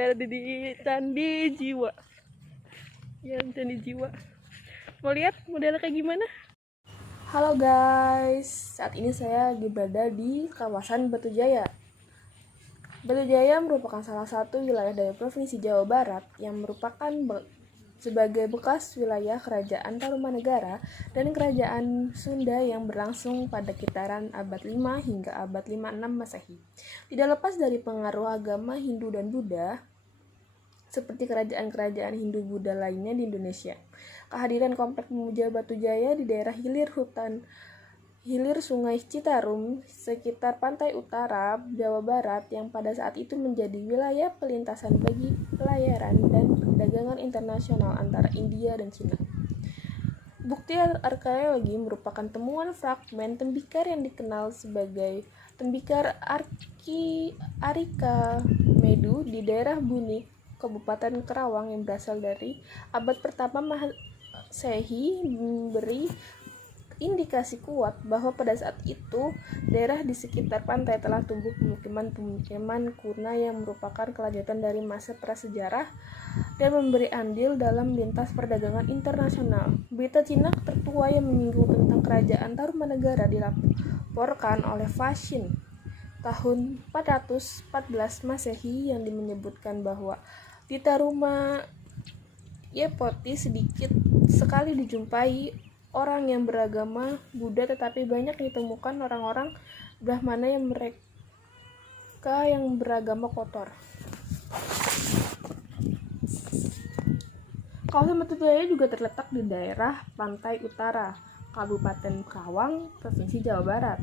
berada di Candi Jiwa. Ya, Candi Jiwa. Mau lihat modelnya kayak gimana? Halo guys, saat ini saya lagi berada di kawasan Batu Jaya. Batu Jaya merupakan salah satu wilayah dari Provinsi Jawa Barat yang merupakan sebagai bekas wilayah Kerajaan Tarumanegara dan Kerajaan Sunda yang berlangsung pada kitaran abad 5 hingga abad 56 Masehi. Tidak lepas dari pengaruh agama Hindu dan Buddha, seperti kerajaan-kerajaan Hindu-Buddha lainnya di Indonesia. Kehadiran Komplek Pemuja Batu Jaya di daerah hilir Sungai Citarum sekitar pantai utara Jawa Barat yang pada saat itu menjadi wilayah pelintasan bagi pelayaran dan perdagangan internasional antara India dan Cina. Bukti arkeologi merupakan temuan fragmen tembikar yang dikenal sebagai tembikar Arika Medu di daerah Bunik, Kabupaten Kerawang yang berasal dari abad pertama Masehi, memberi indikasi kuat bahwa pada saat itu daerah di sekitar pantai telah tumbuh pemukiman kuno yang merupakan kelanjutan dari masa prasejarah dan memberi andil dalam lintas perdagangan internasional. Berita Cina tertua yang menyinggung tentang kerajaan Tarumanegara dilaporkan oleh Fashin tahun 414 Masehi yang menyebutkan bahwa di Taruma Yepoti sedikit sekali dijumpai orang yang beragama Buddha, tetapi banyak ditemukan orang-orang Brahmana yang beragama kotor. Kawasan Batu Jaya juga terletak di daerah pantai utara Kabupaten Kerawang, Provinsi Jawa Barat.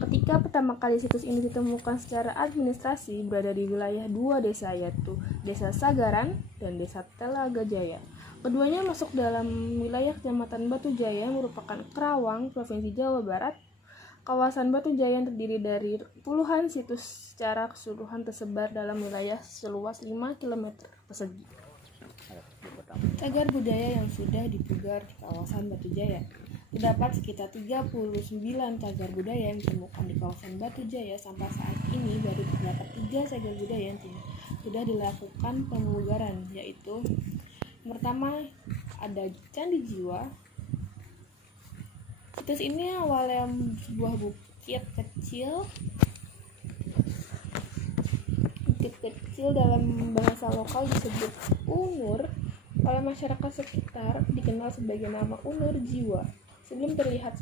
Ketika pertama kali situs ini ditemukan secara administrasi berada di wilayah dua desa, yaitu Desa Sagaran dan Desa Telaga Jaya. Keduanya masuk dalam wilayah Kecamatan Batu Jaya merupakan Kerawang, Provinsi Jawa Barat. Kawasan Batu Jaya terdiri dari puluhan situs secara keseluruhan tersebar dalam wilayah seluas 5 km persegi. Cagar budaya yang sudah dipugar di kawasan Batu Jaya. Terdapat sekitar 39 cagar budaya yang ditemukan di kawasan Batu Jaya. Sampai saat ini baru terdapat 3 cagar budaya yang sudah dilakukan pemugaran, yaitu pertama ada Candi Jiwa. Situs ini awalnya sebuah bukit kecil dalam bahasa lokal disebut Unur. Oleh masyarakat sekitar dikenal sebagai nama Unur Jiwa. Sebelum terlihat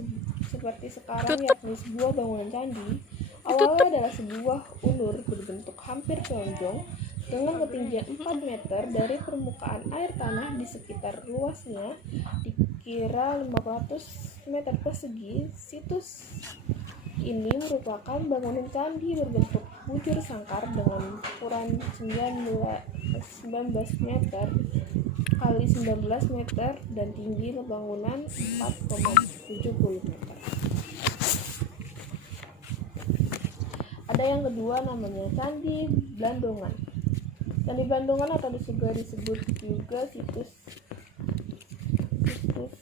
seperti sekarang, yakni sebuah bangunan candi, awalnya adalah sebuah unur berbentuk hampir telonjong dengan ketinggian 4 meter dari permukaan air tanah di sekitar luasnya dikira 500 meter persegi. Situs ini merupakan bangunan candi berbentuk bujur sangkar dengan ukuran 19 meter kali 19 meter dan tinggi bangunan 4,70 meter. Ada yang kedua namanya Candi Blandongan. Candi Blandongan atau juga disebut juga situs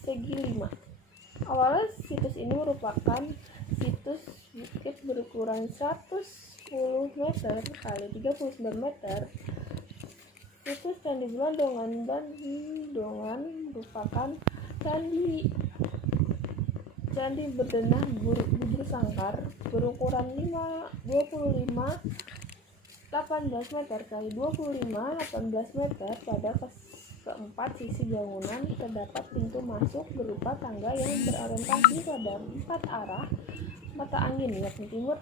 segi 5. Awalnya situs ini merupakan situs bukit berukuran 110 meter kali 39 meter. Situs Candi Blandongan merupakan candi berdenah bujur sangkar berukuran 18 meter kali 18 meter. Pada keempat sisi bangunan terdapat pintu masuk berupa tangga yang berorientasi pada 4 arah mata angin, yakni timur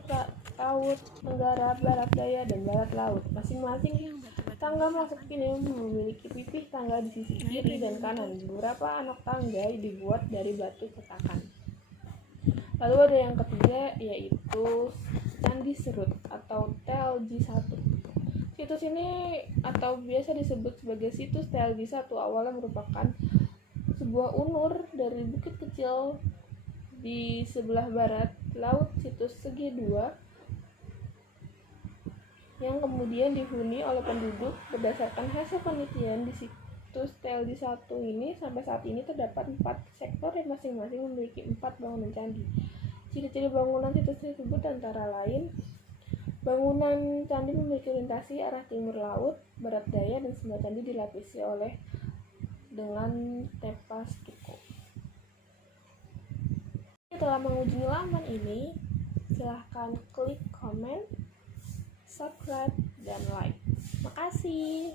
laut, tenggara, barat daya, dan barat laut. Masing-masing tangga masuk ini memiliki pipih tangga di sisi kiri dan kanan. Beberapa anak tangga dibuat dari batu cetakan. Lalu ada yang ketiga, yaitu Candi Serut atau TLJ1. Situs ini atau biasa disebut sebagai situs TLJ1 awalnya merupakan sebuah unur dari bukit kecil di sebelah barat laut situs segi 2 yang kemudian dihuni oleh penduduk. Berdasarkan hasil penelitian di situs TLJ1 ini, sampai saat ini terdapat 4 sektor yang masing-masing memiliki 4 bangunan candi. Ciri-ciri bangunan situs tersebut antara lain Bangunan candi memiliki orientasi arah timur laut, barat daya, dan semua candi dilapisi dengan tepas stuko. Setelah mengunjungi laman ini, silahkan klik komen, subscribe, dan like. Makasih.